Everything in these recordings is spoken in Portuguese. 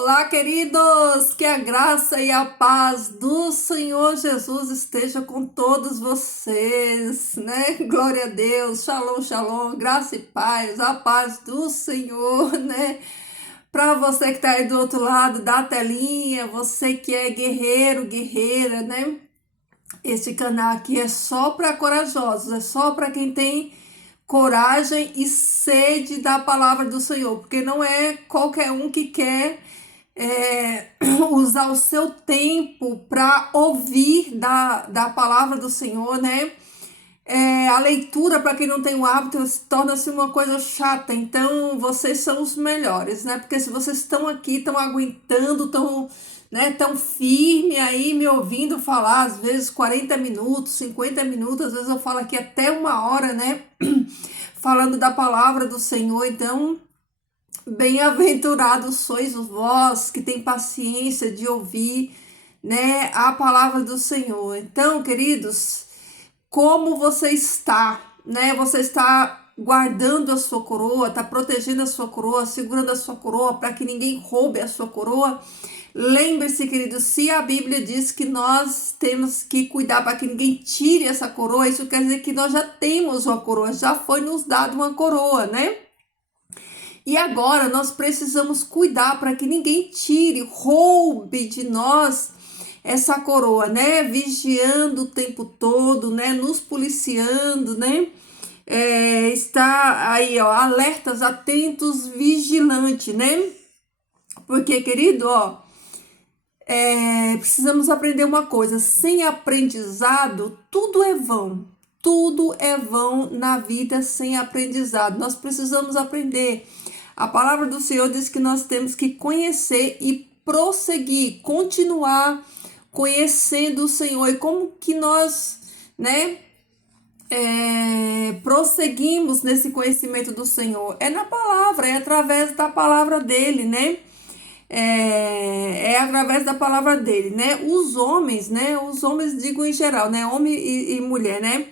Olá, queridos! Que a graça e a paz do Senhor Jesus esteja com todos vocês, né? Glória a Deus, shalom, shalom, graça e paz, a paz do Senhor, né? Para você que tá aí do outro lado da telinha, você que é guerreiro, guerreira, né? Este canal aqui é só para corajosos, é só para quem tem coragem e sede da palavra do Senhor, porque não é qualquer um que quer usar o seu tempo para ouvir da palavra do Senhor, né? A leitura, para quem não tem o hábito, torna-se uma coisa chata. Então, vocês são os melhores, né? Porque se vocês estão aqui, estão aguentando, estão, né, tão firme aí me ouvindo falar, às vezes 40 minutos, 50 minutos, às vezes eu falo aqui até 1 hora, né? Falando da palavra do Senhor. Então, bem-aventurados sois vós que tem paciência de ouvir, né, a palavra do Senhor. Então, queridos, como você está, né? Você está guardando a sua coroa, está protegendo a sua coroa, segurando a sua coroa para que ninguém roube a sua coroa. Lembre-se, querido, se a Bíblia diz que nós temos que cuidar para que ninguém tire essa coroa, isso quer dizer que nós já temos uma coroa, já foi nos dado uma coroa, né? E agora nós precisamos cuidar para que ninguém tire, roube de nós essa coroa, né? Vigiando o tempo todo, né? Nos policiando, né? Está aí, ó, alertas, atentos, vigilante, né? Porque, querido, ó, precisamos aprender uma coisa: sem aprendizado, tudo é vão. Tudo é vão na vida sem aprendizado. Nós precisamos aprender. A palavra do Senhor diz que nós temos que conhecer e prosseguir, continuar conhecendo o Senhor. E como que nós, né, prosseguimos nesse conhecimento do Senhor? É na palavra, é através da palavra dele, né? Através da palavra dele, né? Os homens, né? Os homens, digo em geral, né? Homem e mulher, né?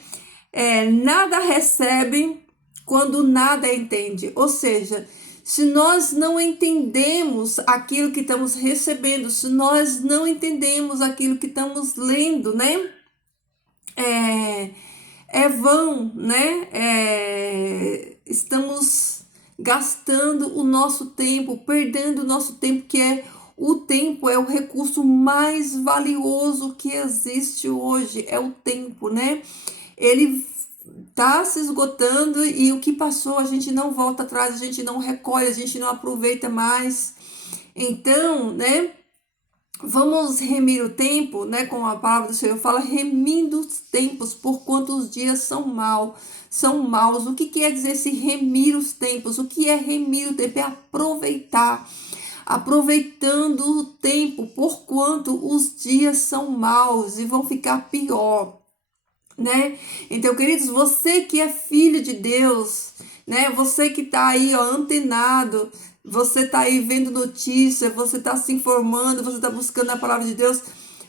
Nada recebem quando nada entende. Ou seja, se nós não entendemos aquilo que estamos recebendo, se nós não entendemos aquilo que estamos lendo, né? É vão, né? Estamos gastando o nosso tempo, perdendo o nosso tempo, que o tempo é o recurso mais valioso que existe hoje, é o tempo, né? Ele tá se esgotando e o que passou a gente não volta atrás, a gente não recolhe, a gente não aproveita mais. Então, né? Vamos remir o tempo, né? Como a palavra do Senhor fala, remindo os tempos, porquanto os dias são maus. O que quer dizer esse remir os tempos? O que é remir o tempo? É aproveitar. Aproveitando o tempo, porquanto os dias são maus e vão ficar pior, né? Então, queridos, você que é filho de Deus, né? Você que tá aí, ó, antenado, você tá aí vendo notícia, você tá se informando, você tá buscando a palavra de Deus,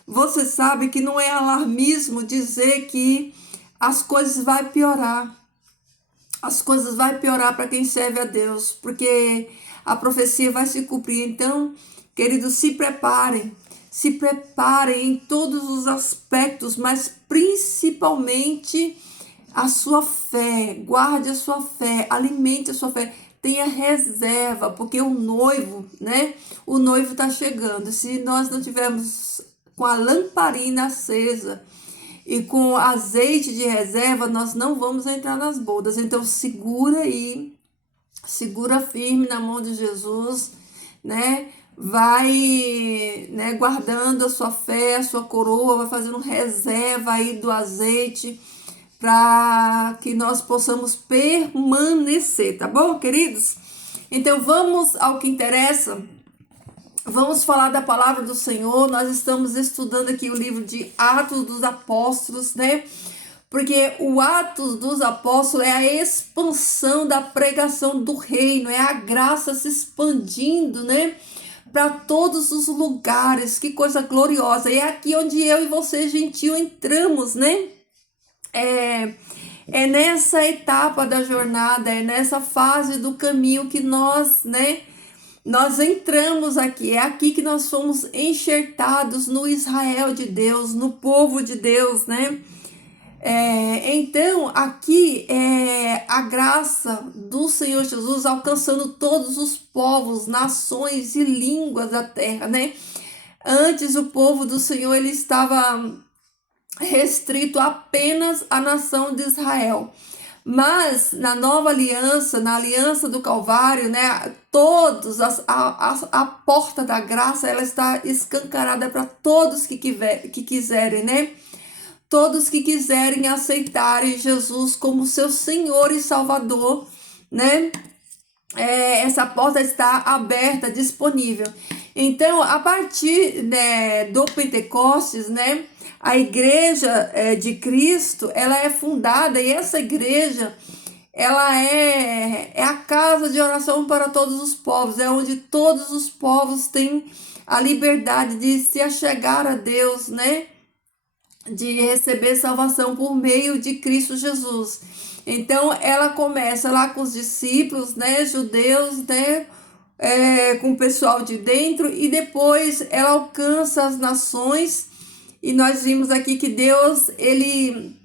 você sabe que não é alarmismo dizer que as coisas vai piorar. As coisas vai piorar para quem serve a Deus, porque a profecia vai se cumprir. Então, queridos, se preparem em todos os aspectos, mas principalmente a sua fé. Guarde a sua fé, alimente a sua fé, tenha reserva, porque o noivo, né? O noivo está chegando. Se nós não tivermos com a lamparina acesa e com azeite de reserva, nós não vamos entrar nas bodas. Então segura aí, segura firme na mão de Jesus, né? Vai, né, guardando a sua fé, a sua coroa, vai fazendo reserva aí do azeite para que nós possamos permanecer, tá bom, queridos? Então vamos ao que interessa. Vamos falar da palavra do Senhor. Nós estamos estudando aqui o livro de Atos dos Apóstolos, né? Porque o Atos dos Apóstolos é a expansão da pregação do reino, é a graça se expandindo, né? Para todos os lugares. Que coisa gloriosa. E é aqui onde eu e você, gentil, entramos, né? É nessa etapa da jornada, é nessa fase do caminho que nós, né, nós entramos aqui, é aqui que nós fomos enxertados no Israel de Deus, no povo de Deus, né? Então, aqui é a graça do Senhor Jesus alcançando todos os povos, nações e línguas da terra, né? Antes o povo do Senhor ele estava restrito apenas à nação de Israel. Mas na nova aliança, na aliança do Calvário, né, a porta da graça ela está escancarada para todos que quiserem, né? Todos que quiserem aceitarem Jesus como seu Senhor e Salvador, né? Essa porta está aberta, disponível. Então, a partir, né, do Pentecostes, né, a igreja de Cristo, ela é fundada e essa igreja, ela é a casa de oração para todos os povos, é onde todos os povos têm a liberdade de se achegar a Deus, né, de receber salvação por meio de Cristo Jesus. Então, ela começa lá com os discípulos, né, judeus, né, com o pessoal de dentro, e depois ela alcança as nações, e nós vimos aqui que Deus, ele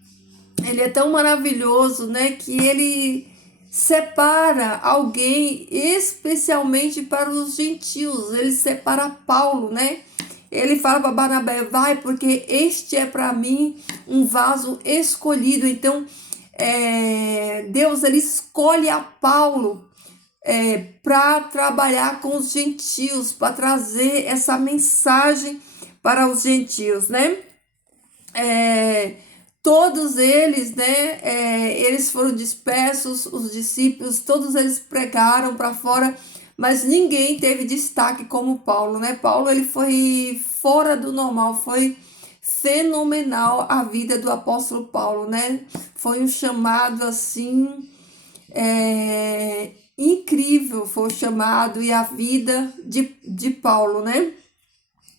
é tão maravilhoso, né, que ele separa alguém especialmente para os gentios, ele separa Paulo, né, ele fala para Barnabé, vai, porque este é para mim um vaso escolhido. Então, Deus ele escolhe a Paulo para trabalhar com os gentios, para trazer essa mensagem para os gentios, né? Todos eles, né? Eles foram dispersos, os discípulos, todos eles pregaram para fora, mas ninguém teve destaque como Paulo, né? Paulo ele foi fora do normal, foi fenomenal a vida do apóstolo Paulo, né? Foi um chamado assim incrível, foi o chamado e a vida de Paulo, né?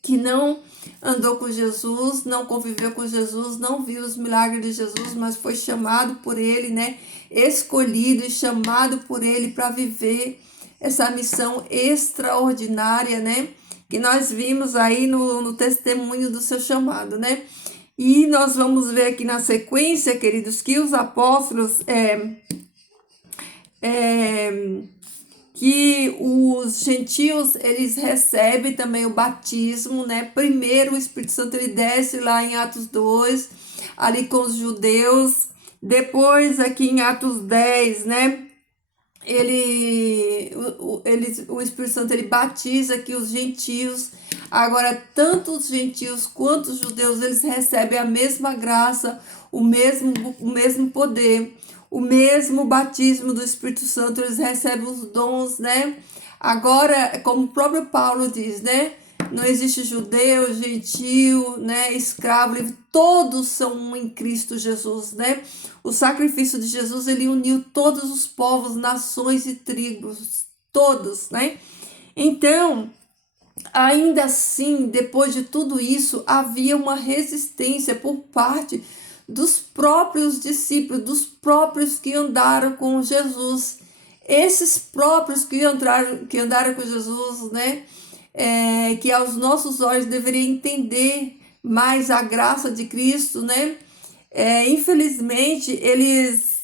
Que não andou com Jesus, não conviveu com Jesus, não viu os milagres de Jesus, mas foi chamado por ele, né? Escolhido e chamado por ele para viver essa missão extraordinária, né? Que nós vimos aí no testemunho do seu chamado, né? E nós vamos ver aqui na sequência, queridos, que os apóstolos que os gentios eles recebem também o batismo, né? Primeiro o Espírito Santo ele desce lá em Atos 2, ali com os judeus. Depois aqui em Atos 10, né? O Espírito Santo ele batiza aqui os gentios. Agora, tanto os gentios quanto os judeus, eles recebem a mesma graça, o mesmo poder, o mesmo batismo do Espírito Santo, eles recebem os dons, né? Agora, como o próprio Paulo diz, né? Não existe judeu, gentil, né? Escravo, livre, todos são um em Cristo Jesus, né? O sacrifício de Jesus, ele uniu todos os povos, nações e tribos, todos, né? Então, ainda assim, depois de tudo isso, havia uma resistência por parte dos próprios discípulos, dos próprios que andaram com Jesus. Esses próprios que andaram com Jesus, né? Que aos nossos olhos deveriam entender mais a graça de Cristo, né? Infelizmente, eles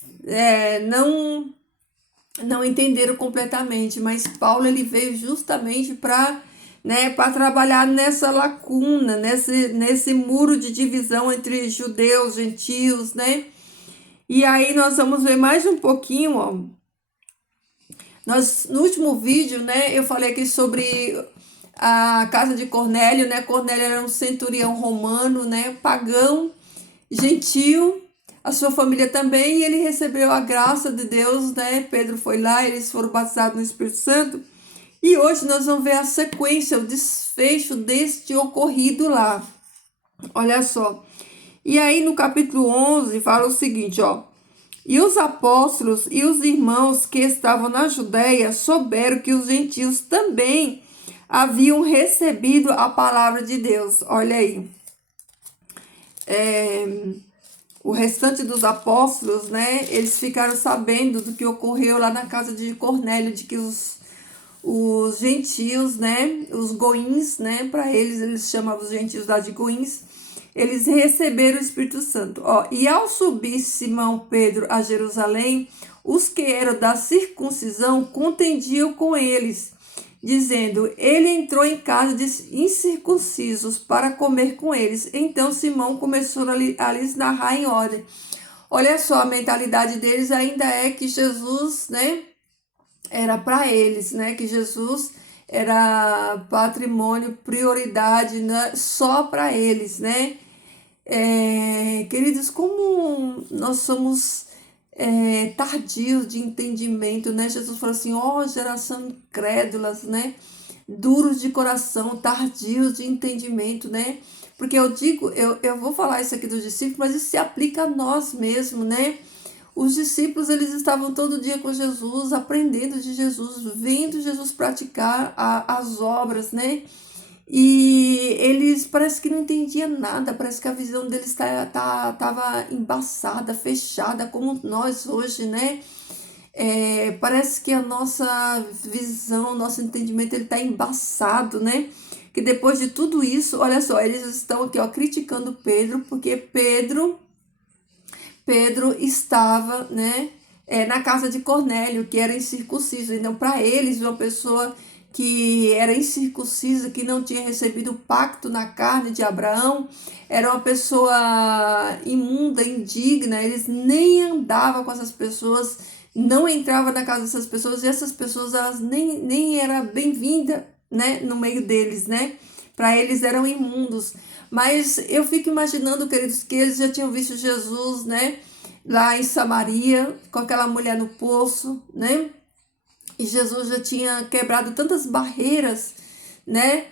não entenderam completamente, mas Paulo ele veio justamente para trabalhar nessa lacuna, nesse muro de divisão entre judeus, gentios, né? E aí nós vamos ver mais um pouquinho, ó. No último vídeo, né, eu falei aqui sobre a casa de Cornélio, né? Cornélio era um centurião romano, né, pagão, gentil, a sua família também, e ele recebeu a graça de Deus, né? Pedro foi lá, eles foram batizados no Espírito Santo. E hoje nós vamos ver a sequência, o desfecho deste ocorrido lá. Olha só. E aí no capítulo 11 fala o seguinte, ó. E os apóstolos e os irmãos que estavam na Judéia souberam que os gentios também haviam recebido a palavra de Deus. Olha aí. O restante dos apóstolos, né, eles ficaram sabendo do que ocorreu lá na casa de Cornélio, de que os os gentios, né, os goins, né, para eles chamavam os gentios lá de goins, eles receberam o Espírito Santo. Ó, e ao subir Simão Pedro a Jerusalém, os que eram da circuncisão contendiam com eles, dizendo: ele entrou em casa de incircuncisos para comer com eles. Então Simão começou a lhes narrar em ordem. Olha só, a mentalidade deles ainda é que Jesus, né, era para eles, né, que Jesus era patrimônio, prioridade, né, só para eles, né? Queridos, como nós somos tardios de entendimento, né? Jesus falou assim: ó, geração incrédulas, né? Duros de coração, tardios de entendimento, né? Porque eu digo, eu vou falar isso aqui dos discípulos, mas isso se aplica a nós mesmos, né? Os discípulos, eles estavam todo dia com Jesus, aprendendo de Jesus, vendo Jesus praticar as obras, né? E eles parece que não entendiam nada, parece que a visão deles estava embaçada, fechada, como nós hoje, né? Parece que a nossa visão, nosso entendimento, ele está embaçado, né? Que depois de tudo isso, olha só, eles estão aqui, ó, criticando Pedro, porque Pedro estava, né, na casa de Cornélio, que era incircunciso. Então, para eles, uma pessoa que era incircuncisa, que não tinha recebido o pacto na carne de Abraão, era uma pessoa imunda, indigna. Eles nem andavam com essas pessoas, não entravam na casa dessas pessoas, e essas pessoas, elas nem era bem-vinda, né, no meio deles, né? Para eles eram imundos. Mas eu fico imaginando, queridos, que eles já tinham visto Jesus, né, lá em Samaria, com aquela mulher no poço, né? E Jesus já tinha quebrado tantas barreiras, né?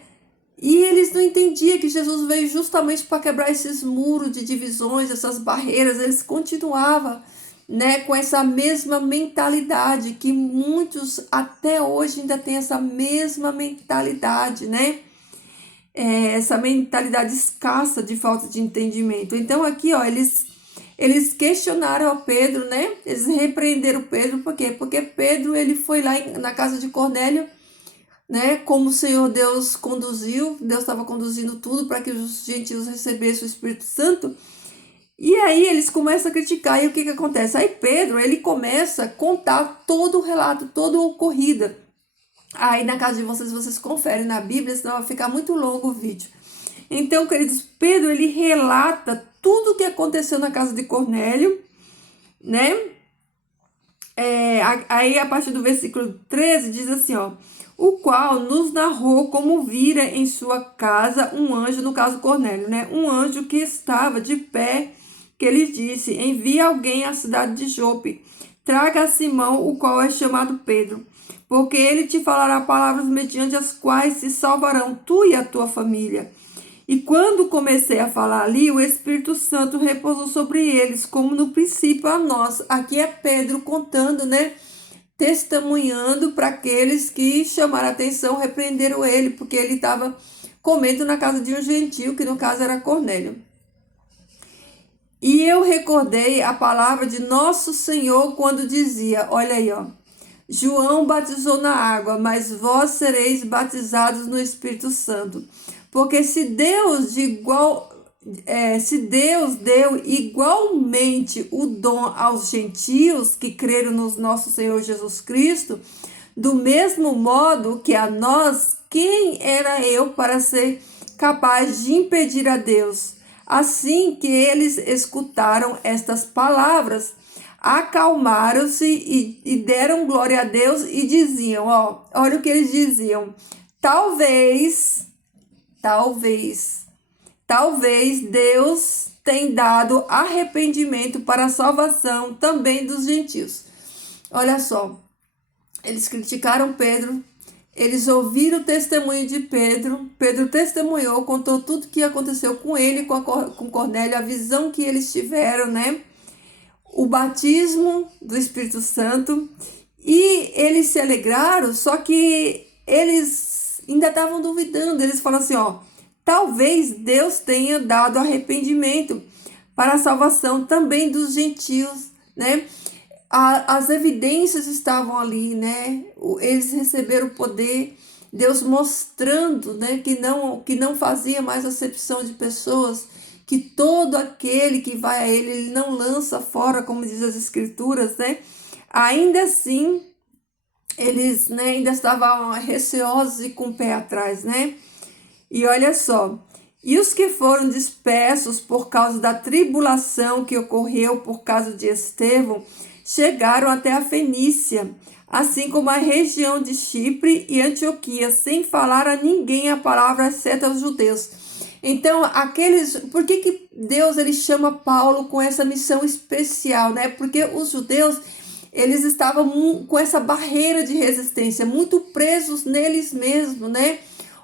E eles não entendiam que Jesus veio justamente para quebrar esses muros de divisões, essas barreiras. Eles continuavam, né, com essa mesma mentalidade, que muitos até hoje ainda têm essa mesma mentalidade, né? Essa mentalidade escassa de falta de entendimento. Então aqui, ó, eles questionaram a Pedro, né? Eles repreenderam Pedro, por quê? Porque Pedro, ele foi lá na casa de Cornélio, né? Como o Senhor Deus conduziu, Deus estava conduzindo tudo para que os gentios recebessem o Espírito Santo. E aí eles começam a criticar, e o que que acontece? Aí Pedro, ele começa a contar todo o relato, toda a ocorrida. Aí na casa de vocês conferem na Bíblia, senão vai ficar muito longo o vídeo. Então, queridos, Pedro, ele relata tudo o que aconteceu na casa de Cornélio, né? Aí a partir do versículo 13 diz assim, ó: o qual nos narrou como vira em sua casa um anjo, no caso Cornélio, né? Um anjo que estava de pé, que ele disse: envia alguém à cidade de Jope, traga a Simão, o qual é chamado Pedro, porque ele te falará palavras mediante as quais se salvarão tu e a tua família. E quando comecei a falar ali, o Espírito Santo repousou sobre eles, como no princípio a nós. Aqui é Pedro contando, né? Testemunhando para aqueles que chamaram a atenção, repreenderam ele, porque ele estava comendo na casa de um gentio, que no caso era Cornélio. E eu recordei a palavra de nosso Senhor quando dizia, olha aí, ó: João batizou na água, mas vós sereis batizados no Espírito Santo. Porque se Deus deu igualmente o dom aos gentios que creram no nosso Senhor Jesus Cristo, do mesmo modo que a nós, quem era eu para ser capaz de impedir a Deus? Assim que eles escutaram estas palavras, acalmaram-se e deram glória a Deus e diziam, ó, olha o que eles diziam: talvez Deus tenha dado arrependimento para a salvação também dos gentios. Olha só, eles criticaram Pedro, eles ouviram o testemunho de Pedro, Pedro testemunhou, contou tudo que aconteceu com ele, com Cornélio, a visão que eles tiveram, né? O batismo do Espírito Santo, e eles se alegraram, só que eles ainda estavam duvidando. Eles falaram assim, ó: talvez Deus tenha dado arrependimento para a salvação também dos gentios, né? as evidências estavam ali, né? Eles receberam o poder, Deus mostrando, né, que não fazia mais acepção de pessoas, que todo aquele que vai a ele não lança fora, como diz as escrituras, né? Ainda assim, eles, né, ainda estavam receosos e com o pé atrás, né? E olha só, e os que foram dispersos por causa da tribulação que ocorreu por causa de Estevão, chegaram até a Fenícia, assim como a região de Chipre e Antioquia, sem falar a ninguém a palavra exceto aos judeus. Então, por que Deus ele chama Paulo com essa missão especial, né? Porque os judeus, eles estavam com essa barreira de resistência, muito presos neles mesmos, né?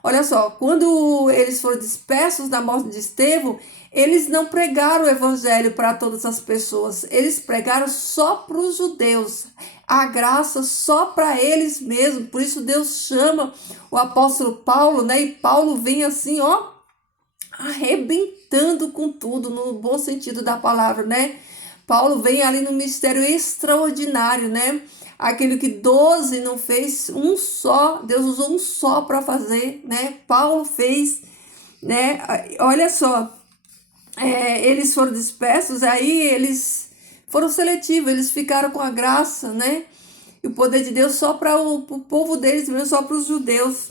Olha só, quando eles foram dispersos na morte de Estevão, eles não pregaram o evangelho para todas as pessoas, eles pregaram só para os judeus, a graça só para eles mesmos. Por isso Deus chama o apóstolo Paulo, né? E Paulo vem assim, ó, arrebentando com tudo, no bom sentido da palavra, né? Paulo vem ali no mistério extraordinário, né? Aquilo que 12 não fez, um só, Deus usou um só para fazer, né? Paulo fez, né? Olha só, eles foram dispersos, aí eles foram seletivos, eles ficaram com a graça, né? E o poder de Deus só para o povo deles, mesmo só para os judeus.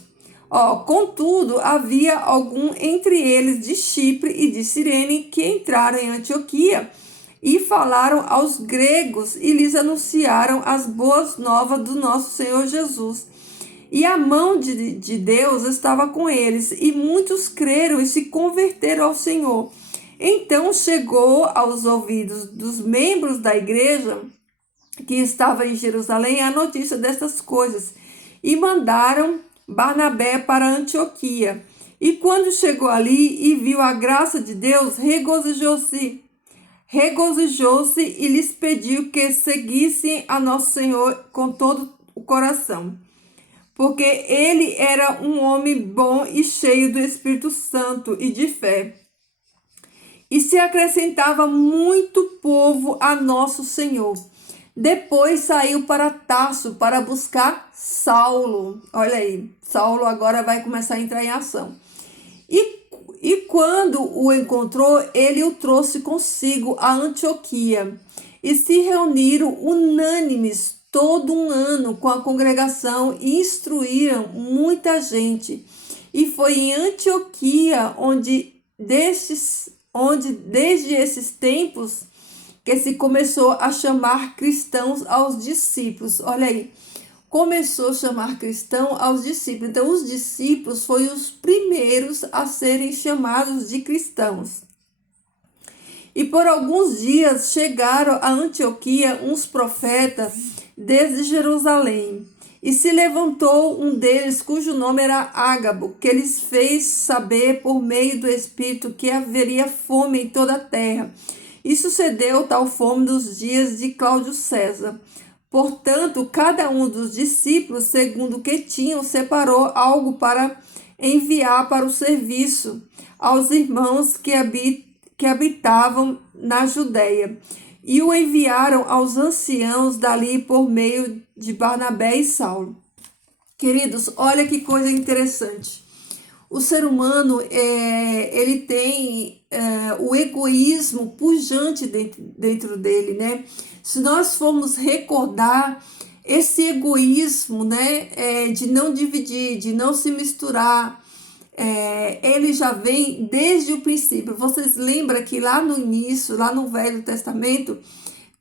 Ó, contudo, havia algum entre eles de Chipre e de Cirene que entraram em Antioquia e falaram aos gregos e lhes anunciaram as boas novas do nosso Senhor Jesus. E a mão de Deus estava com eles, e muitos creram e se converteram ao Senhor. Então chegou aos ouvidos dos membros da igreja que estava em Jerusalém a notícia destas coisas, e mandaram Barnabé para Antioquia. E quando chegou ali e viu a graça de Deus, regozijou-se e lhes pediu que seguissem a nosso Senhor com todo o coração, porque ele era um homem bom e cheio do Espírito Santo e de fé. E se acrescentava muito povo a nosso Senhor. Depois saiu para Tarso para buscar Saulo. Olha aí, Saulo agora vai começar a entrar em ação. E quando o encontrou, ele o trouxe consigo a Antioquia. E se reuniram unânimes todo um ano com a congregação e instruíram muita gente. E foi em Antioquia onde desde esses tempos que se começou a chamar cristãos aos discípulos. Olha aí, começou a chamar cristão aos discípulos. Então, os discípulos foram os primeiros a serem chamados de cristãos. E por alguns dias chegaram a Antioquia uns profetas desde Jerusalém. E se levantou um deles, cujo nome era Ágabo, que lhes fez saber por meio do Espírito que haveria fome em toda a terra. E sucedeu tal fome nos dias de Cláudio César. Portanto, cada um dos discípulos, segundo o que tinham, separou algo para enviar para o serviço aos irmãos que habitavam na Judéia. E o enviaram aos anciãos dali por meio de Barnabé e Saulo. Queridos, olha que coisa interessante. O ser humano, ele tem o egoísmo pujante dentro dele, né? Se nós formos recordar esse egoísmo, né, de não dividir, de não se misturar, ele já vem desde o princípio. Vocês lembram que lá no início, lá no Velho Testamento,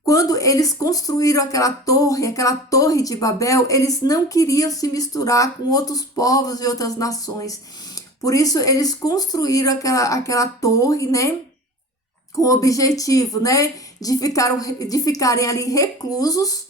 quando eles construíram aquela torre de Babel, eles não queriam se misturar com outros povos e outras nações. Por isso, eles construíram aquela torre, né, com o objetivo, né, de ficarem ali reclusos,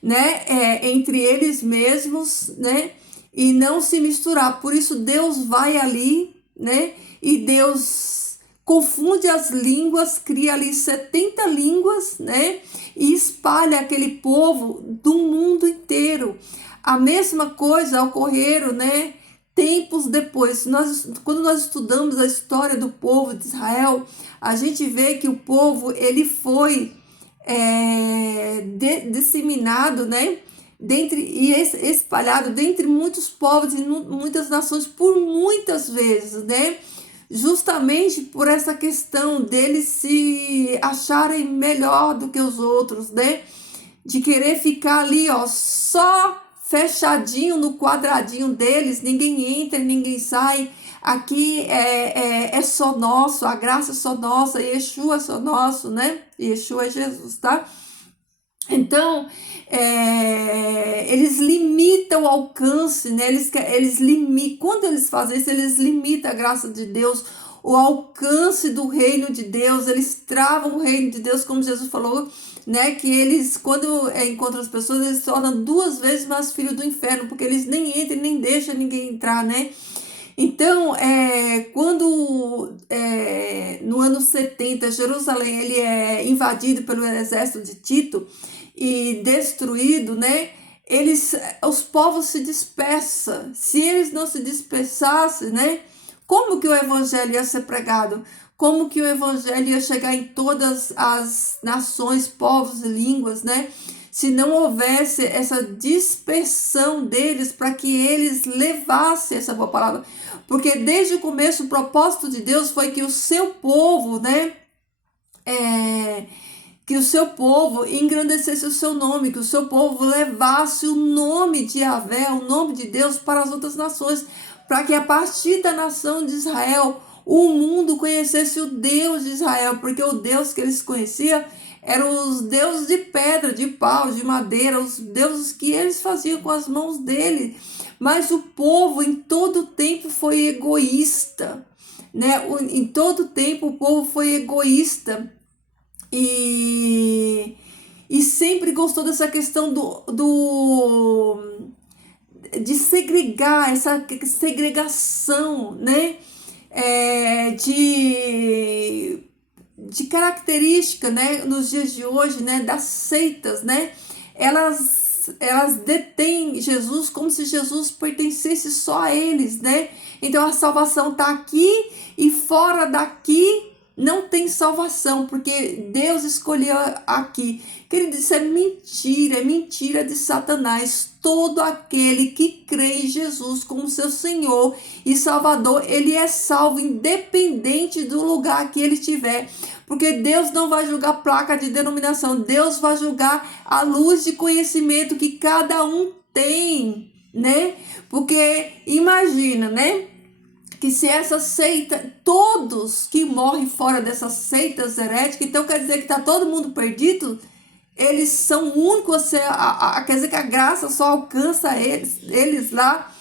né, entre eles mesmos, né, e não se misturar. Por isso, Deus vai ali, né, e Deus confunde as línguas, cria ali 70 línguas, né, e espalha aquele povo do mundo inteiro. A mesma coisa ocorreram, né, tempos depois. Quando nós estudamos a história do povo de Israel, a gente vê que o povo ele foi disseminado, né? Espalhado dentre muitos povos e muitas nações por muitas vezes, né? Justamente por essa questão deles se acharem melhor do que os outros, né? De querer ficar ali, ó, só fechadinho no quadradinho deles, ninguém entra, ninguém sai. Aqui é só nosso, a graça é só nossa, Yeshua é só nosso, né? Yeshua é Jesus, tá? Então, eles limitam o alcance, né? Eles limitam, quando eles fazem isso, eles limitam a graça de Deus, o alcance do reino de Deus, eles travam o reino de Deus, como Jesus falou, né? Que eles, quando encontram as pessoas, eles se tornam 2 vezes mais filhos do inferno, porque eles nem entram e nem deixam ninguém entrar, né? Então, quando no ano 70 Jerusalém ele é invadido pelo exército de Tito e destruído, né? Os povos se dispersam. Se eles não se dispersassem, né? Como que o evangelho ia ser pregado? Como que o evangelho ia chegar em todas as nações, povos e línguas, né? Se não houvesse essa dispersão deles para que eles levassem essa boa palavra. Porque desde o começo o propósito de Deus foi que o seu povo, né? Que o seu povo engrandecesse o seu nome, que o seu povo levasse o nome de Yahvé, o nome de Deus para as outras nações, para que a partir da nação de Israel o mundo conhecesse o Deus de Israel, porque o Deus que eles conheciam eram os deuses de pedra, de pau, de madeira, os deuses que eles faziam com as mãos dele. Mas o povo em todo tempo foi egoísta, né? Em todo tempo o povo foi egoísta e sempre gostou dessa questão de segregar, essa segregação, né? De característica, né, nos dias de hoje, né, das seitas, né, elas detêm Jesus como se Jesus pertencesse só a eles, né? Então a salvação está aqui e fora daqui não tem salvação, porque Deus escolheu aqui. Querido, isso é mentira de Satanás. Todo aquele que crê em Jesus como seu Senhor e Salvador, ele é salvo independente do lugar que ele estiver. Porque Deus não vai julgar placa de denominação, Deus vai julgar a luz de conhecimento que cada um tem, né? Porque imagina, né? Que se essa seita, todos que morrem fora dessas seitas heréticas, então quer dizer que está todo mundo perdido? Eles são únicos, quer dizer que a graça só alcança eles lá.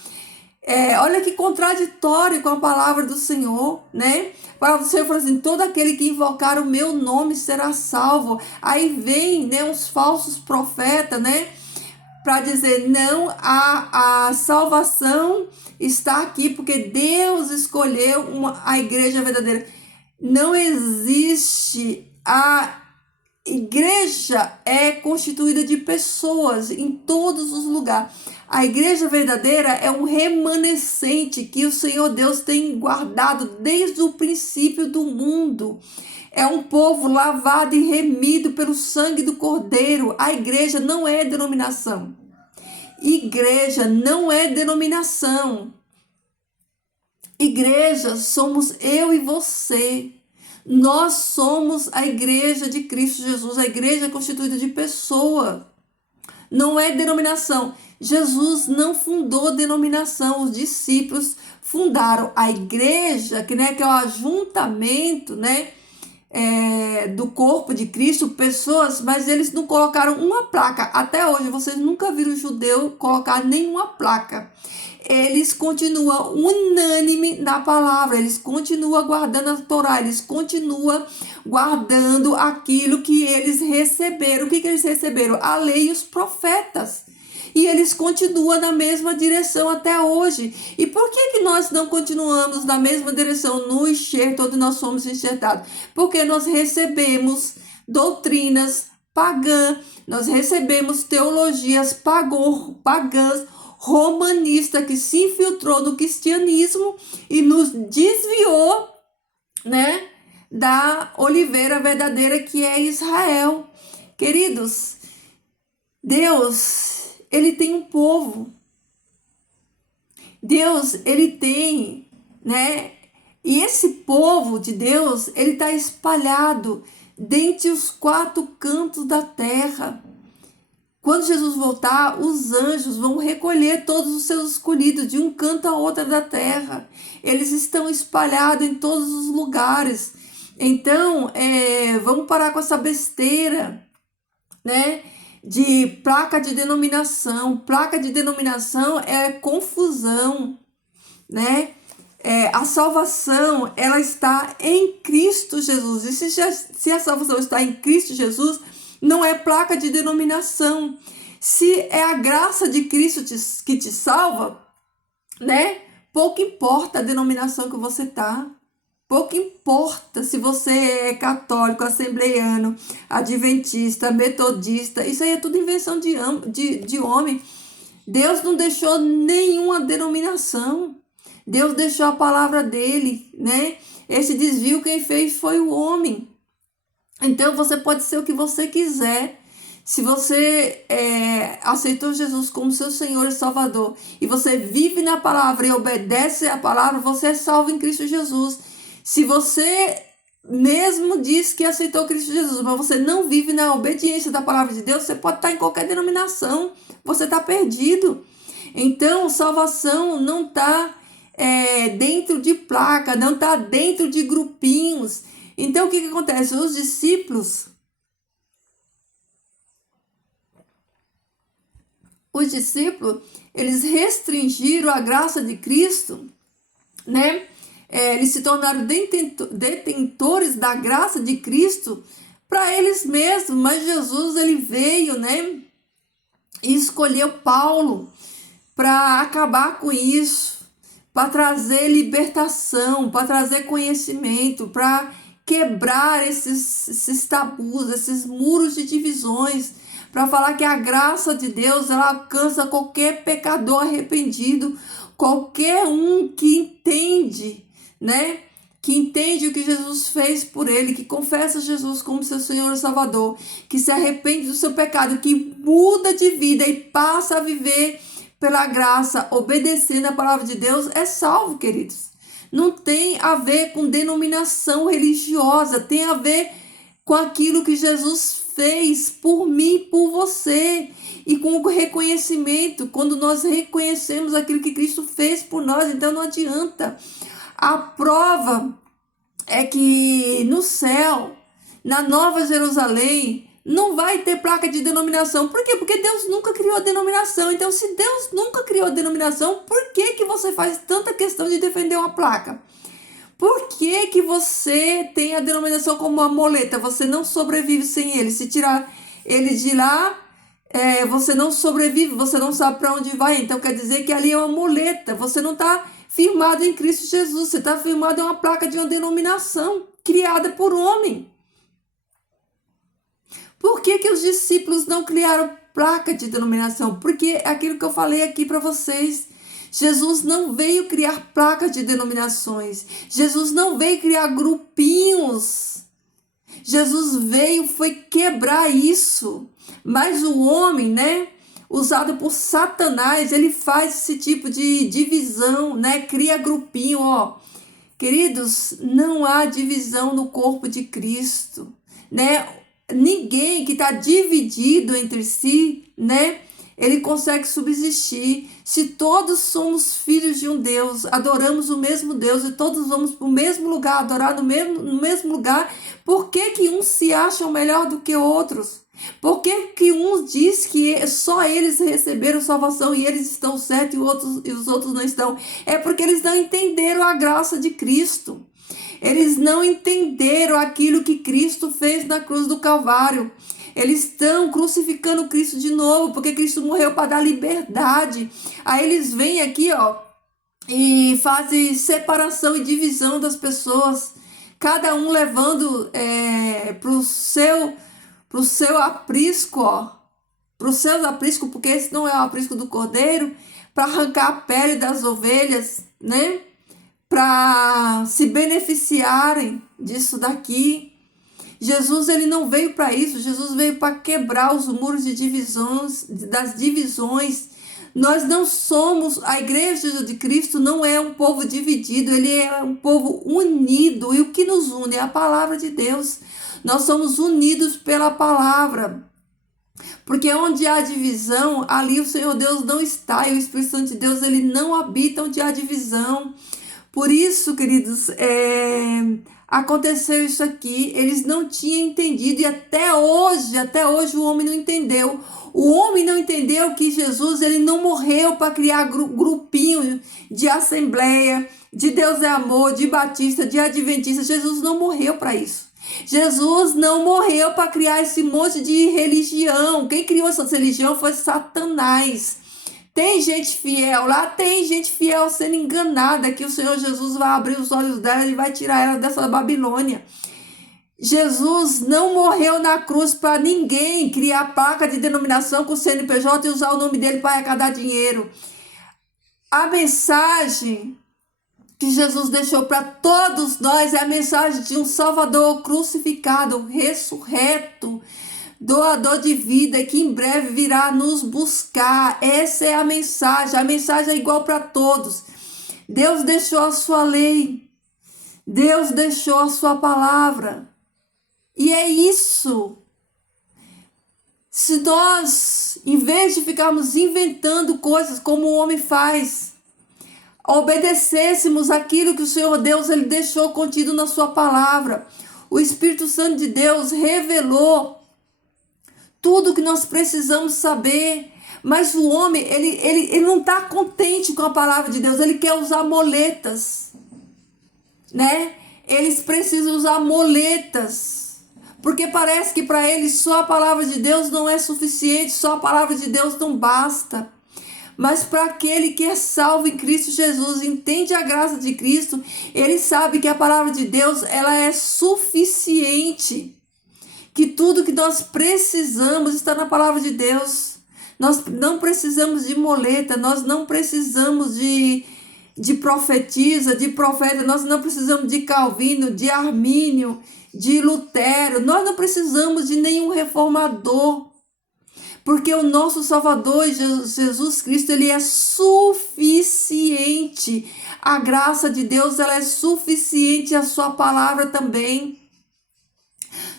Olha que contraditório com a palavra do Senhor, né? A palavra do Senhor fala assim: todo aquele que invocar o meu nome será salvo. Aí vem, né, uns falsos profetas, né? Para dizer, não, a salvação está aqui porque Deus escolheu a igreja verdadeira. Não existe. A igreja é constituída de pessoas em todos os lugares. A igreja verdadeira é um remanescente que o Senhor Deus tem guardado desde o princípio do mundo. É um povo lavado e remido pelo sangue do Cordeiro. A igreja não é denominação. Igreja não é denominação. Igreja somos eu e você. Nós somos a igreja de Cristo Jesus. A igreja é constituída de pessoa. Não é denominação. Jesus não fundou denominação. Os discípulos fundaram a igreja, que é o ajuntamento, né? Do corpo de Cristo, pessoas, mas eles não colocaram uma placa. Até hoje, vocês nunca viram judeu colocar nenhuma placa. Eles continuam unânime na palavra, eles continuam guardando a Torá, eles continuam guardando aquilo que eles receberam. O que eles receberam? A lei e os profetas. E eles continuam na mesma direção até hoje. E por que nós não continuamos na mesma direção no enxerto onde nós somos enxertados? Porque nós recebemos doutrinas pagãs, nós recebemos teologias pagãs, romanista, que se infiltrou no cristianismo e nos desviou, né, da oliveira verdadeira que é Israel. Queridos, Deus, ele tem um povo. Deus, ele tem, né? E esse povo de Deus, ele está espalhado dentre os 4 cantos da terra. Quando Jesus voltar, os anjos vão recolher todos os seus escolhidos de um canto a outro da terra. Eles estão espalhados em todos os lugares. Então, vamos parar com essa besteira, né? De placa de denominação. Placa de denominação é confusão, né? A salvação, ela está em Cristo Jesus. E se a salvação está em Cristo Jesus, não é placa de denominação. Se é a graça de Cristo que te salva, né? Pouco importa a denominação que você tá. Pouco importa se você é católico, assembleiano, adventista, metodista. Isso aí é tudo invenção de homem. Deus não deixou nenhuma denominação. Deus deixou a palavra dele, né? Esse desvio quem fez foi o homem. Então você pode ser o que você quiser. Se você aceitou Jesus como seu Senhor e Salvador, e você vive na palavra e obedece a palavra, você é salvo em Cristo Jesus. Se você mesmo diz que aceitou Cristo Jesus, mas você não vive na obediência da palavra de Deus, você pode estar em qualquer denominação, você está perdido. Então, salvação não está dentro de placa, não está dentro de grupinhos. Então, o que acontece? Os discípulos, eles restringiram a graça de Cristo, né? Eles se tornaram detentores da graça de Cristo para eles mesmos, mas Jesus, ele veio, né? E escolheu Paulo para acabar com isso, para trazer libertação, para trazer conhecimento, para quebrar esses tabus, esses muros de divisões, para falar que a graça de Deus, ela alcança qualquer pecador arrependido, qualquer um que entende, né? Que entende o que Jesus fez por ele, que confessa Jesus como seu Senhor e Salvador, que se arrepende do seu pecado, que muda de vida e passa a viver pela graça, obedecendo a palavra de Deus, é salvo, queridos. Não tem a ver com denominação religiosa, tem a ver com aquilo que Jesus fez por mim e por você. E com o reconhecimento, quando nós reconhecemos aquilo que Cristo fez por nós, então não adianta. A prova é que no céu, na Nova Jerusalém, não vai ter placa de denominação. Por quê? Porque Deus nunca criou a denominação. Então, se Deus nunca criou a denominação, por que você faz tanta questão de defender uma placa? Por que você tem a denominação como uma muleta? Você não sobrevive sem ele. Se tirar ele de lá, você não sobrevive, você não sabe para onde vai. Então, quer dizer que ali é uma muleta. Você não está firmado em Cristo Jesus. Você está firmado em uma placa de uma denominação criada por homem. Por que os discípulos não criaram placa de denominação? Porque é aquilo que eu falei aqui para vocês. Jesus não veio criar placas de denominações. Jesus não veio criar grupinhos. Jesus veio foi quebrar isso. Mas o homem, né, usado por Satanás, ele faz esse tipo de divisão, né? Cria grupinho, ó. Queridos, não há divisão no corpo de Cristo, né? Ninguém que está dividido entre si, né? Ele consegue subsistir. Se todos somos filhos de um Deus, adoramos o mesmo Deus e todos vamos para o mesmo lugar, adorar no mesmo lugar, por que uns se acham melhor do que outros? Por que uns diz que só eles receberam salvação e eles estão certos e os outros não estão? É porque eles não entenderam a graça de Cristo. Eles não entenderam aquilo que Cristo fez na cruz do Calvário. Eles estão crucificando Cristo de novo, porque Cristo morreu para dar liberdade. Aí eles vêm aqui, ó, e fazem separação e divisão das pessoas. Cada um levando pro seu aprisco, ó. Pro seu aprisco, porque esse não é o aprisco do cordeiro, para arrancar a pele das ovelhas, né? Para se beneficiarem disso daqui. Jesus, ele não veio para isso. Jesus veio para quebrar os muros de divisões, das divisões. Nós não somos, a igreja de Cristo não é um povo dividido, ele é um povo unido. E o que nos une é a palavra de Deus. Nós somos unidos pela palavra. Porque onde há divisão, ali o Senhor Deus não está. E o Espírito Santo de Deus, ele não habita onde há divisão. Por isso, queridos, aconteceu isso aqui. Eles não tinham entendido. E até hoje o homem não entendeu. O homem não entendeu que Jesus, ele não morreu para criar grupinho de assembleia, de Deus é amor, de batista, de adventista. Jesus não morreu para isso. Jesus não morreu para criar esse monte de religião. Quem criou essa religião foi Satanás. Tem gente fiel lá, tem gente fiel sendo enganada, que o Senhor Jesus vai abrir os olhos dela e vai tirar ela dessa Babilônia. Jesus não morreu na cruz para ninguém criar placa de denominação com o CNPJ e usar o nome dele para arrecadar dinheiro. A mensagem que Jesus deixou para todos nós é a mensagem de um Salvador crucificado, ressurreto, doador de vida, que em breve virá nos buscar. Essa é a mensagem é igual para todos. Deus deixou a sua lei, Deus deixou a sua palavra, e é isso. Se nós, em vez de ficarmos inventando coisas como o homem faz, obedecêssemos aquilo que o Senhor Deus, ele deixou contido na sua palavra, o Espírito Santo de Deus revelou tudo que nós precisamos saber. Mas o homem, ele não está contente com a palavra de Deus, ele quer usar moletas, né? Eles precisam usar moletas, porque parece que para eles só a palavra de Deus não é suficiente, só a palavra de Deus não basta. Mas para aquele que é salvo em Cristo Jesus, entende a graça de Cristo, ele sabe que a palavra de Deus, ela é suficiente, que tudo que nós precisamos está na palavra de Deus. Nós não precisamos de moleta, nós não precisamos de profetisa, de profeta, nós não precisamos de Calvino, de Armínio, de Lutero, nós não precisamos de nenhum reformador, porque o nosso Salvador, Jesus Cristo, ele é suficiente. A graça de Deus, ela é suficiente, a sua palavra também.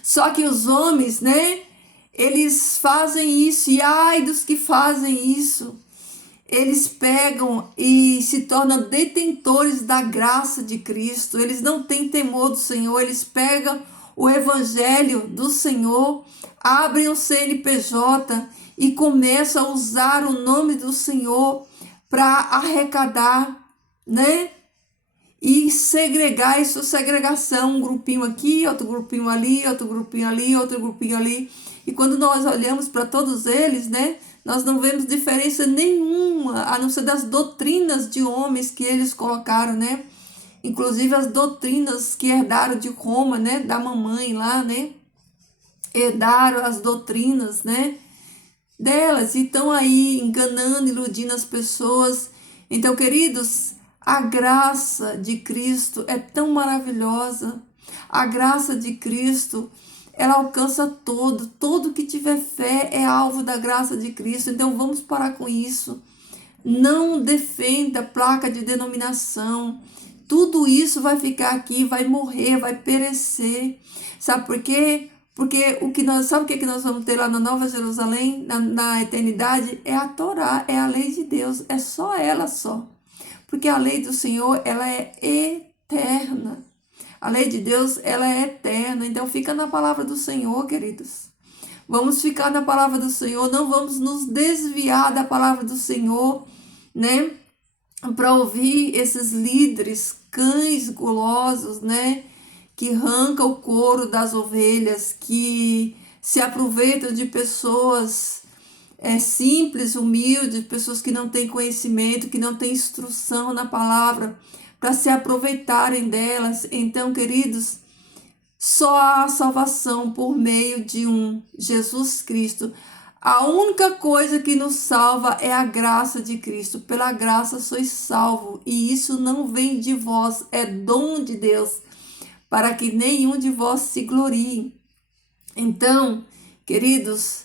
Só que os homens, né, eles fazem isso, e ai dos que fazem isso. Eles pegam e se tornam detentores da graça de Cristo. Eles não têm temor do Senhor, eles pegam o evangelho do Senhor, abrem o CNPJ e começam a usar o nome do Senhor para arrecadar, né? E segregar, isso, segregação, um grupinho aqui, outro grupinho ali, outro grupinho ali, outro grupinho ali. E quando nós olhamos para todos eles, né, nós não vemos diferença nenhuma, a não ser das doutrinas de homens que eles colocaram, né? Inclusive as doutrinas que herdaram de Roma, né, da mamãe lá, né? Herdaram as doutrinas, né, delas, e estão aí enganando, iludindo as pessoas. Então, queridos, a graça de Cristo é tão maravilhosa. A graça de Cristo, ela alcança todo que tiver fé é alvo da graça de Cristo. Então vamos parar com isso. Não defenda placa de denominação. Tudo isso vai ficar aqui, vai morrer, vai perecer. Sabe por quê? Porque sabe o que nós vamos ter lá na Nova Jerusalém, na eternidade? É a Torá, é a lei de Deus, é só ela só. Porque a lei do Senhor, ela é eterna. A lei de Deus, ela é eterna. Então fica na palavra do Senhor, queridos. Vamos ficar na palavra do Senhor, não vamos nos desviar da palavra do Senhor, né? Para ouvir esses líderes, cães gulosos, né? Que arrancam o couro das ovelhas, que se aproveitam de pessoas simples, humildes, pessoas que não têm conhecimento, que não têm instrução na palavra, para se aproveitarem delas. Então, queridos, só há salvação por meio de Jesus Cristo. A única coisa que nos salva é a graça de Cristo. Pela graça sois salvos, e isso não vem de vós, é dom de Deus, para que nenhum de vós se glorie. Então, queridos,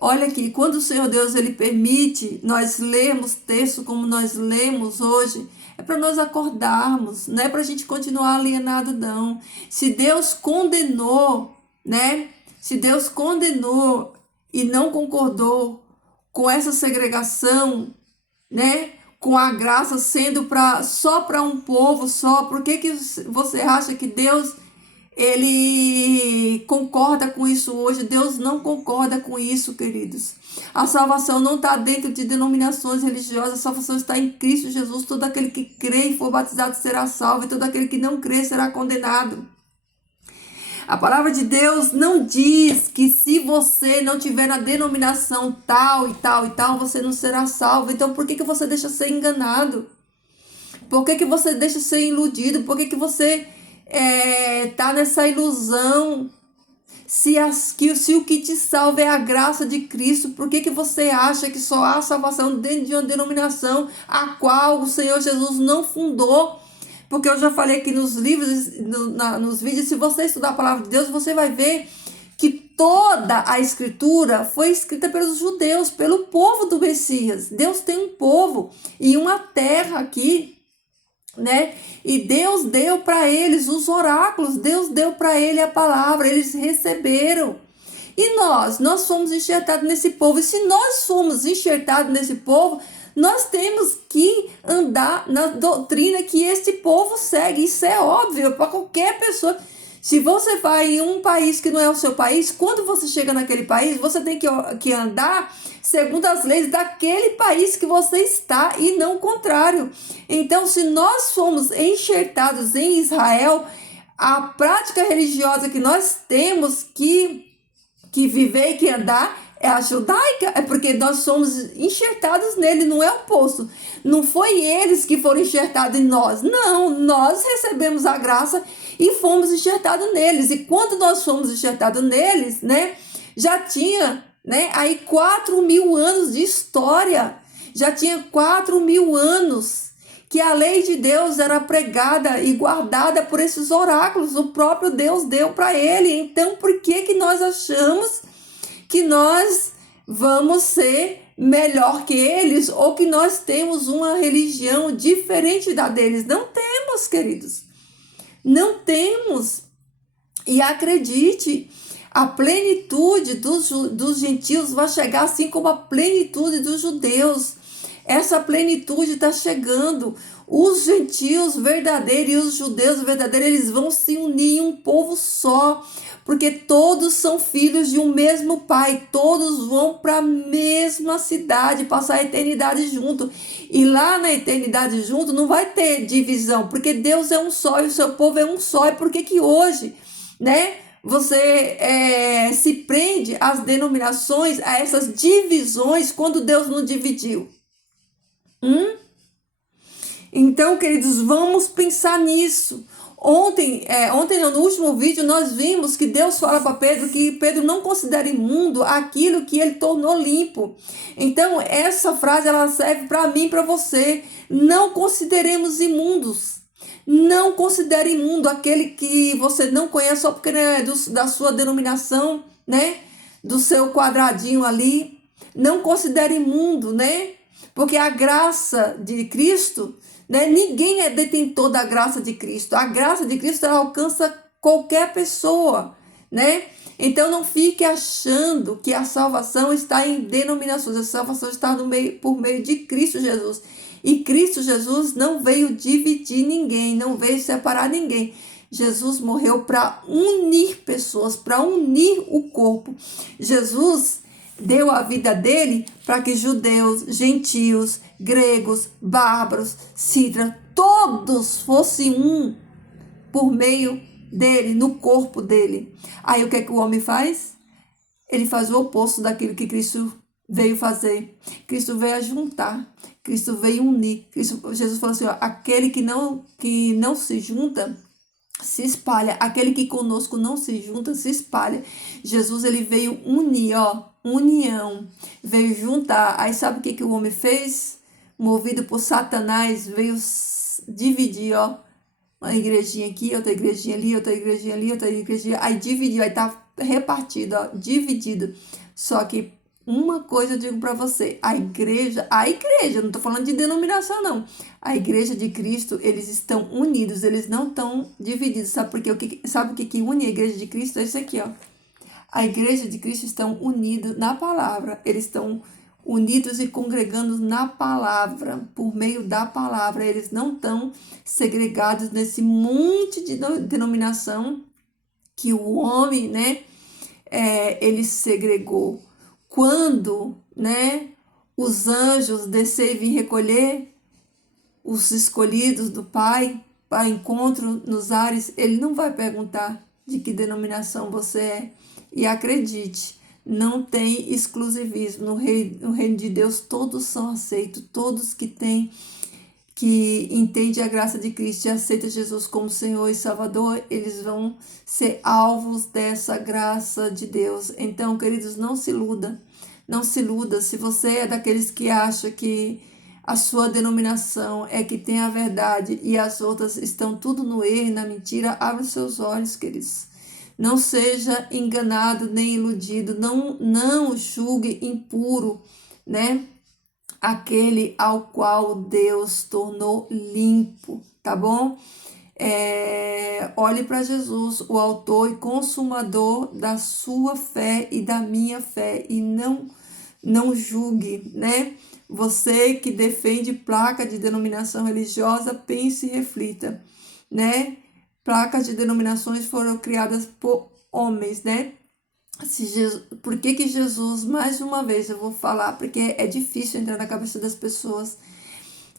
olha aqui, quando o Senhor Deus ele permite nós lermos texto como nós lemos hoje, é para nós acordarmos, não é para a gente continuar alienado, não. Se Deus condenou, né? Se Deus condenou e não concordou com essa segregação, né? Com a graça sendo só para um povo só, por que que você acha que Deus ele concorda com isso hoje? Deus não concorda com isso, queridos. A salvação não está dentro de denominações religiosas, a salvação está em Cristo Jesus. Todo aquele que crê e for batizado será salvo, e todo aquele que não crê será condenado. A palavra de Deus não diz que se você não tiver na denominação tal e tal e tal, você não será salvo. Então por que que você deixa ser enganado? Por que que você deixa ser iludido? Por que que você tá nessa ilusão? Se o que te salva é a graça de Cristo, por que que você acha que só há salvação dentro de uma denominação a qual o Senhor Jesus não fundou? Porque eu já falei aqui nos livros, nos vídeos, se você estudar a palavra de Deus, você vai ver que toda a escritura foi escrita pelos judeus, pelo povo do Messias. Deus tem um povo e uma terra aqui, né? E Deus deu para eles os oráculos, Deus deu para ele a palavra, eles receberam. E nós fomos enxertados nesse povo. E se nós fomos enxertados nesse povo, nós temos que andar na doutrina que esse povo segue. Isso é óbvio para qualquer pessoa. Se você vai em um país que não é o seu país, quando você chega naquele país, você tem que andar segundo as leis daquele país que você está e não o contrário. Então, se nós fomos enxertados em Israel, a prática religiosa que nós temos que viver e que andar é a judaica, é porque nós somos enxertados nele, não é o oposto. Não foi eles que foram enxertados em nós, não, nós recebemos a graça e fomos enxertados neles. E quando nós fomos enxertados neles, né, já tinha, né, aí 4.000 anos de história, já tinha 4.000 anos que a lei de Deus era pregada e guardada por esses oráculos, o próprio Deus deu para ele. Então, por que que nós achamos que nós vamos ser melhor que eles ou que nós temos uma religião diferente da deles? Não temos, queridos. Não temos. E acredite, a plenitude dos gentios vai chegar assim como a plenitude dos judeus. Essa plenitude está chegando. Os gentios verdadeiros e os judeus verdadeiros, eles vão se unir em um povo só, porque todos são filhos de um mesmo pai, todos vão para a mesma cidade, passar a eternidade junto. E lá na eternidade junto não vai ter divisão, porque Deus é um só e o seu povo é um só. E por que que hoje, né, você se prende às denominações, a essas divisões, quando Deus não dividiu? Então, queridos, vamos pensar nisso. Ontem no último vídeo, nós vimos que Deus fala para Pedro que Pedro não considera imundo aquilo que ele tornou limpo. Então, essa frase ela serve para mim e para você. Não consideremos imundos. Não considere imundo aquele que você não conhece só porque é da sua denominação, né? Do seu quadradinho ali. Não considere imundo, né? Porque a graça de Cristo, né? Ninguém é detentor da graça de Cristo. A graça de Cristo ela alcança qualquer pessoa, né? Então não fique achando que a salvação está em denominações. A salvação está por meio de Cristo Jesus. E Cristo Jesus não veio dividir ninguém, não veio separar ninguém. Jesus morreu para unir pessoas, para unir o corpo. Jesus deu a vida dele para que judeus, gentios, gregos, bárbaros, cítra, todos fossem um por meio dele, no corpo dele. Aí o que é que o homem faz? Ele faz o oposto daquilo que Cristo veio fazer. Cristo veio ajuntar, Cristo veio unir. Jesus falou assim, ó, aquele que não se junta, se espalha. Aquele que conosco não se junta, se espalha. Jesus, ele veio unir, ó, união. Veio juntar. Aí sabe o que o homem fez? Movido por Satanás, veio dividir, ó. Uma igrejinha aqui, outra igrejinha ali, outra igrejinha ali, outra igrejinha. Aí dividiu, aí tá repartido, ó, dividido. Só que uma coisa eu digo para você, a igreja, não estou falando de denominação não, a igreja de Cristo, eles estão unidos, eles não estão divididos, sabe por quê? Sabe o que une a igreja de Cristo? É isso aqui, ó. A igreja de Cristo estão unidos na palavra, eles estão unidos e congregando na palavra, por meio da palavra, eles não estão segregados nesse monte de denominação que o homem, né, ele segregou. Quando, né, os anjos descer e vir recolher os escolhidos do Pai para encontro nos ares, ele não vai perguntar de que denominação você é. E acredite, não tem exclusivismo. No reino de Deus, todos são aceitos, todos que entendem a graça de Cristo e aceitam Jesus como Senhor e Salvador, eles vão ser alvos dessa graça de Deus. Então, queridos, não se iluda, não se iluda. Se você é daqueles que acha que a sua denominação é que tem a verdade e as outras estão tudo no erro e na mentira, abra os seus olhos, queridos. Não seja enganado nem iludido, não julgue impuro, né? Aquele ao qual Deus tornou limpo, tá bom? Olhe para Jesus, o autor e consumador da sua fé e da minha fé, e não julgue, né? Você que defende placa de denominação religiosa, pense e reflita, né? Placas de denominações foram criadas por homens, né? Por que Jesus, mais uma vez eu vou falar, porque é difícil entrar na cabeça das pessoas,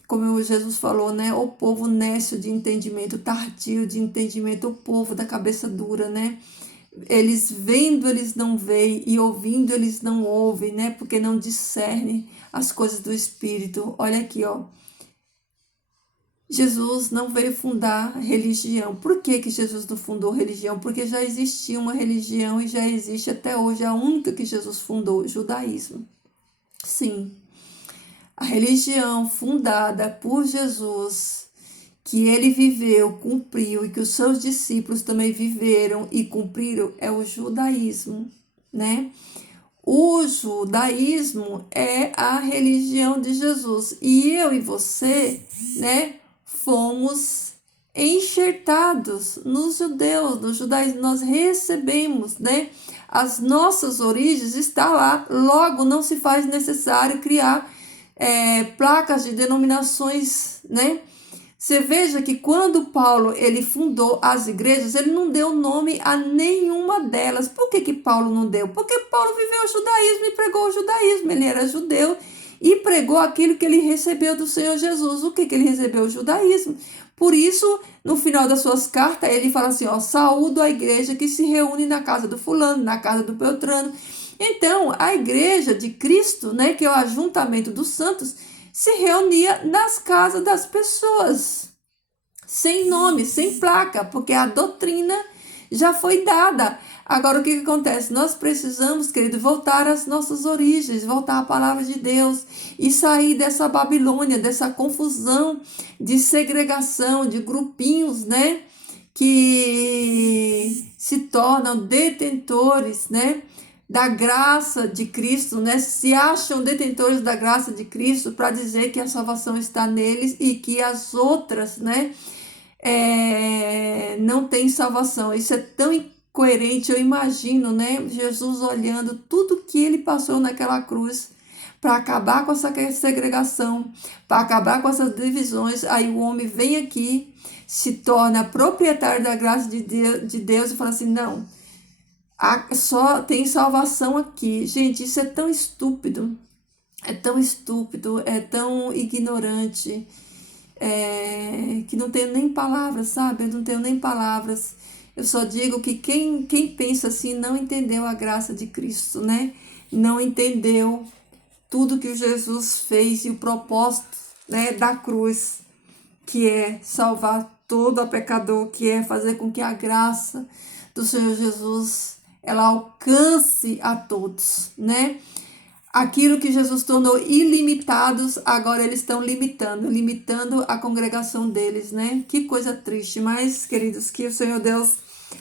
como Jesus falou, né? O povo nécio de entendimento, tardio de entendimento, o povo da cabeça dura, né? Eles vendo, eles não veem, e ouvindo, eles não ouvem, né? Porque não discernem as coisas do Espírito. Olha aqui, ó. Jesus não veio fundar religião. Por que Jesus não fundou religião? Porque já existia uma religião e já existe até hoje a única que Jesus fundou, o judaísmo. Sim, a religião fundada por Jesus, que ele viveu, cumpriu e que os seus discípulos também viveram e cumpriram, é o judaísmo, né? O judaísmo é a religião de Jesus. E eu e você, né, fomos enxertados nos judeus, no judaísmo. Nós recebemos, né, as nossas origens está lá. Logo, não se faz necessário criar placas de denominações, né? Você veja que quando Paulo ele fundou as igrejas, ele não deu nome a nenhuma delas. Por que Paulo não deu? Porque Paulo viveu o judaísmo e pregou o judaísmo. Ele era judeu e pregou aquilo que ele recebeu do Senhor Jesus. O que ele recebeu? O judaísmo. Por isso, no final das suas cartas, ele fala assim, ó, saúdo a igreja que se reúne na casa do fulano, na casa do Beltrano. Então, a igreja de Cristo, né, que é o ajuntamento dos santos, se reunia nas casas das pessoas, sem nome, sem placa, porque a doutrina já foi dada. Agora, o que acontece? Nós precisamos, querido, voltar às nossas origens, voltar à palavra de Deus e sair dessa Babilônia, dessa confusão de segregação, de grupinhos, né, que se tornam detentores, né, da graça de Cristo, né? Se acham detentores da graça de Cristo para dizer que a salvação está neles e que as outras, né, não tem salvação. Isso é tão incoerente, eu imagino, né? Jesus olhando tudo que ele passou naquela cruz para acabar com essa segregação, para acabar com essas divisões. Aí o homem vem aqui, se torna proprietário da graça de Deus e fala assim, não, só tem salvação aqui. Gente, isso é tão estúpido, é tão ignorante, que não tenho nem palavras, sabe? Eu não tenho nem palavras. Eu só digo que quem pensa assim não entendeu a graça de Cristo, né? Não entendeu tudo que o Jesus fez e o propósito, né, da cruz, que é salvar todo pecador, que é fazer com que a graça do Senhor Jesus ela alcance a todos, né? Aquilo que Jesus tornou ilimitados, agora eles estão limitando a congregação deles, né? Que coisa triste, mas, queridos, que o Senhor Deus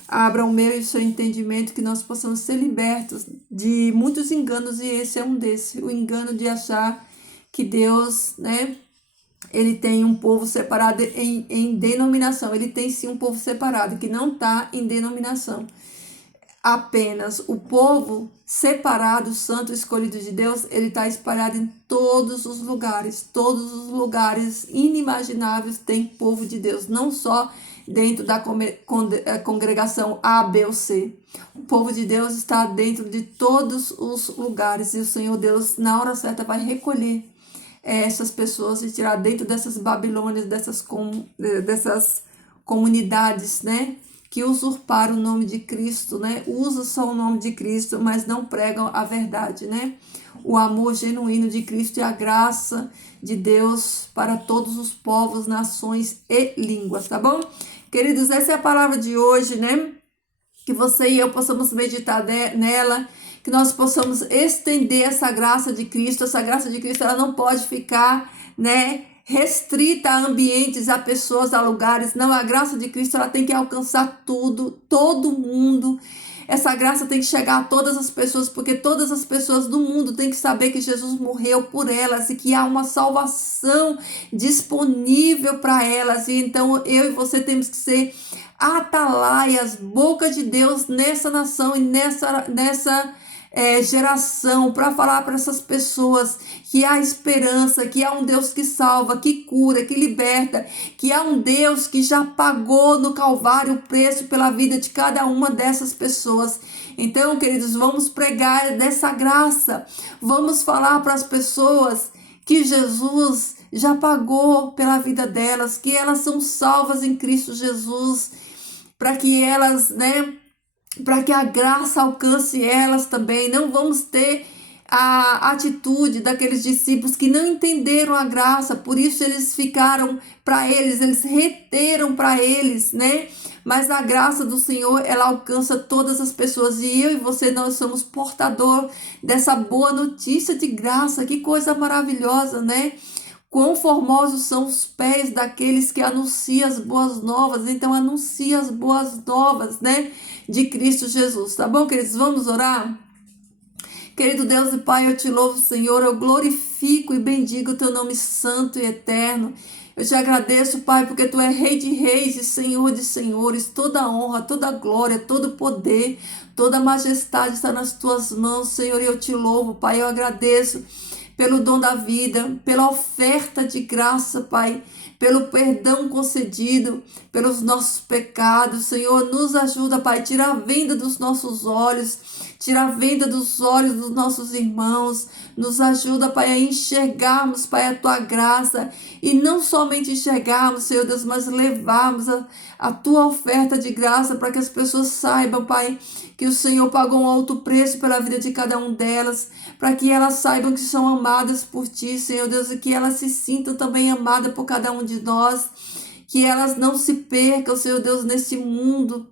Abra o meu e o seu entendimento, que nós possamos ser libertos de muitos enganos, e esse é um desses, o engano de achar que Deus, né, ele tem um povo separado em denominação. Ele tem sim um povo separado, que não está em denominação. Apenas o povo separado, santo, escolhido de Deus, ele está espalhado em todos os lugares inimagináveis tem povo de Deus, não só dentro da congregação A, B ou C. O povo de Deus está dentro de todos os lugares, e o Senhor Deus, na hora certa, vai recolher essas pessoas e tirar dentro dessas Babilônias, dessas comunidades, né, que usurparam o nome de Cristo, né, usam só o nome de Cristo, mas não pregam a verdade, né, o amor genuíno de Cristo e a graça de Deus para todos os povos, nações e línguas, tá bom? Queridos, essa é a palavra de hoje, né, que você e eu possamos meditar nela, que nós possamos estender essa graça de Cristo. Essa graça de Cristo, ela não pode ficar, né, restrita a ambientes, a pessoas, a lugares. Não, a graça de Cristo, ela tem que alcançar tudo, todo mundo. Essa graça tem que chegar a todas as pessoas, porque todas as pessoas do mundo têm que saber que Jesus morreu por elas e que há uma salvação disponível para elas. E então eu e você temos que ser atalaias, boca de Deus nessa nação e nessa geração, para falar para essas pessoas que há esperança, que há um Deus que salva, que cura, que liberta, que há um Deus que já pagou no Calvário o preço pela vida de cada uma dessas pessoas. Então, queridos, vamos pregar dessa graça, vamos falar para as pessoas que Jesus já pagou pela vida delas, que elas são salvas em Cristo Jesus, para que elas, né, para que a graça alcance elas também. Não vamos ter a atitude daqueles discípulos que não entenderam a graça, por isso eles ficaram para eles, eles reteram para eles, né? Mas a graça do Senhor, ela alcança todas as pessoas, e eu e você, nós somos portador dessa boa notícia de graça. Que coisa maravilhosa, né? Quão formosos são os pés daqueles que anunciam as boas novas. Então, anuncia as boas novas, né, de Cristo Jesus. Tá bom, queridos? Vamos orar? Querido Deus e Pai, eu te louvo, Senhor. Eu glorifico e bendigo o teu nome santo e eterno. Eu te agradeço, Pai, porque tu é Rei de reis e Senhor de senhores. Toda honra, toda glória, todo poder, toda majestade está nas tuas mãos, Senhor. E eu te louvo, Pai. Eu agradeço pelo dom da vida, pela oferta de graça, Pai, pelo perdão concedido, pelos nossos pecados. Senhor, nos ajuda, Pai, tira a venda dos nossos olhos, tira a venda dos olhos dos nossos irmãos. Nos ajuda, Pai, a enxergarmos, Pai, a tua graça, e não somente enxergarmos, Senhor Deus, mas levarmos a tua oferta de graça, para que as pessoas saibam, Pai, que o Senhor pagou um alto preço pela vida de cada um delas, para que elas saibam que são amadas por Ti, Senhor Deus, e que elas se sintam também amadas por cada um de nós, que elas não se percam, Senhor Deus, nesse mundo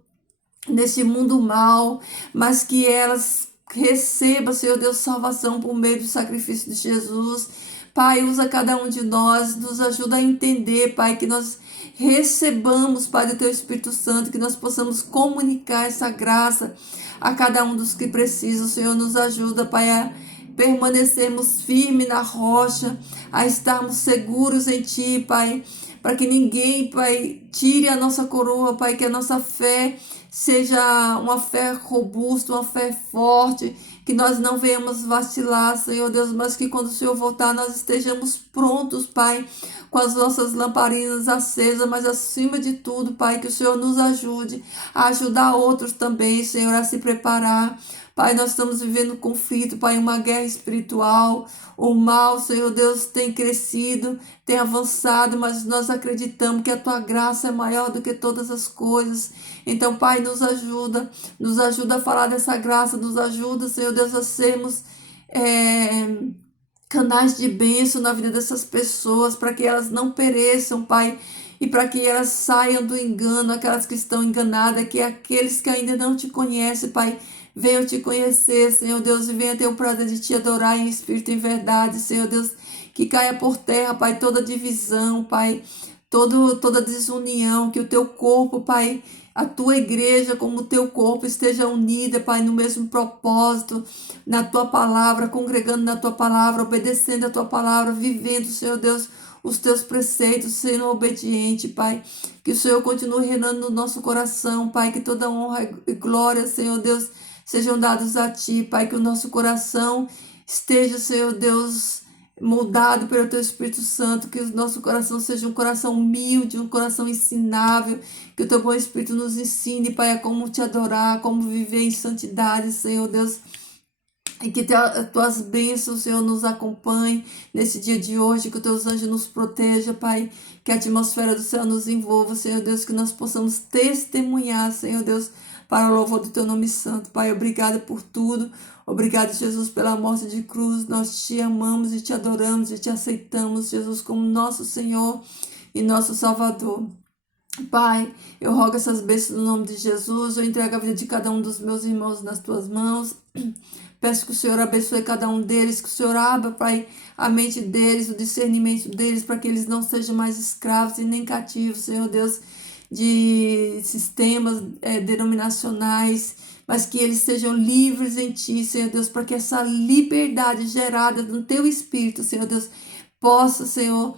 mal, mas que elas recebam, Senhor Deus, salvação por meio do sacrifício de Jesus. Pai, usa cada um de nós, nos ajuda a entender, Pai, que nós recebamos, Pai, do Teu Espírito Santo, que nós possamos comunicar essa graça a cada um dos que precisam. O Senhor nos ajuda, Pai, a permanecermos firmes na rocha, a estarmos seguros em Ti, Pai, para que ninguém, Pai, tire a nossa coroa, Pai, que a nossa fé seja uma fé robusta, uma fé forte, que nós não venhamos vacilar, Senhor Deus, mas que quando o Senhor voltar nós estejamos prontos, Pai, com as nossas lamparinas acesas, mas acima de tudo, Pai, que o Senhor nos ajude a ajudar outros também, Senhor, a se preparar. Pai, nós estamos vivendo conflito, Pai, uma guerra espiritual. O mal, Senhor Deus, tem crescido, tem avançado, mas nós acreditamos que a Tua graça é maior do que todas as coisas. Então, Pai, nos ajuda a falar dessa graça, nos ajuda, Senhor Deus, a sermos canais de bênção na vida dessas pessoas, para que elas não pereçam, Pai, e para que elas saiam do engano, aquelas que estão enganadas, que aqueles que ainda não Te conhecem, Pai, venham Te conhecer, Senhor Deus, e venham ter o prazer de Te adorar em espírito e em verdade, Senhor Deus, que caia por terra, Pai, toda divisão, Pai, toda desunião, que o Teu corpo, Pai, a tua igreja, como o teu corpo, esteja unida, Pai, no mesmo propósito, na tua palavra, congregando na tua palavra, obedecendo a tua palavra, vivendo, Senhor Deus, os teus preceitos, sendo obediente, Pai. Que o Senhor continue reinando no nosso coração, Pai, que toda honra e glória, Senhor Deus, sejam dados a Ti, Pai, que o nosso coração esteja, Senhor Deus, moldado pelo Teu Espírito Santo, que o nosso coração seja um coração humilde, um coração ensinável, que o Teu bom Espírito nos ensine, Pai, a como Te adorar, como viver em santidade, Senhor Deus, e que tuas bênçãos, Senhor, nos acompanhem nesse dia de hoje, que os teus anjos nos protejam, Pai, que a atmosfera do céu nos envolva, Senhor Deus, que nós possamos testemunhar, Senhor Deus, para o louvor do teu nome santo. Pai, obrigada por tudo. Obrigado, Jesus, pela morte de cruz. Nós te amamos e te adoramos e te aceitamos, Jesus, como nosso Senhor e nosso Salvador. Pai, eu rogo essas bênçãos no nome de Jesus. Eu entrego a vida de cada um dos meus irmãos nas tuas mãos. Peço que o Senhor abençoe cada um deles, que o Senhor abra, Pai, a mente deles, o discernimento deles, para que eles não sejam mais escravos e nem cativos, Senhor Deus, de sistemas denominacionais, mas que eles sejam livres em Ti, Senhor Deus, para que essa liberdade gerada no Teu Espírito, Senhor Deus, possa, Senhor,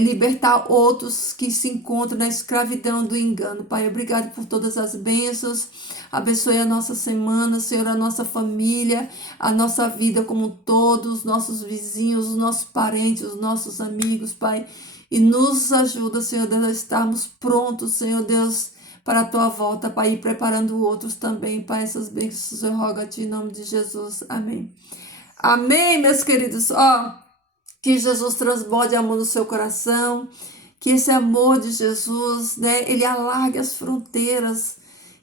libertar outros que se encontram na escravidão do engano. Pai, obrigado por todas as bênçãos. Abençoe a nossa semana, Senhor, a nossa família, a nossa vida como um todo, os nossos vizinhos, os nossos parentes, os nossos amigos, Pai. E nos ajuda, Senhor Deus, a estarmos prontos, Senhor Deus, para a Tua volta, Pai, e preparando outros também, Pai. Essas bênçãos eu rogo a Ti em nome de Jesus. Amém. Amém, meus queridos. Que Jesus transborde amor no seu coração, que esse amor de Jesus, né, ele alargue as fronteiras,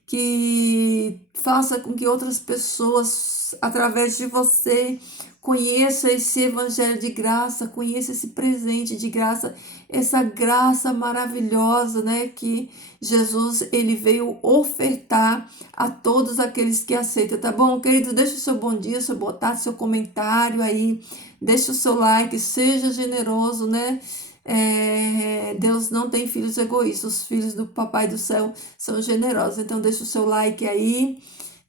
que faça com que outras pessoas, através de você, conheçam esse evangelho de graça, conheçam esse presente de graça, essa graça maravilhosa, né, que Jesus, ele veio ofertar a todos aqueles que aceitam, tá bom, querido? Deixa o seu bom dia, seu boa tarde, seu comentário aí, deixa o seu like, seja generoso, né? Deus não tem filhos egoístas, os filhos do Papai do Céu são generosos. Então deixa o seu like aí,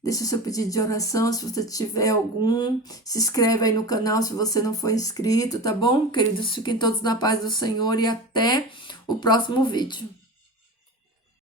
deixa o seu pedido de oração, se você tiver algum, se inscreve aí no canal se você não for inscrito, tá bom? Queridos, fiquem todos na paz do Senhor e até o próximo vídeo.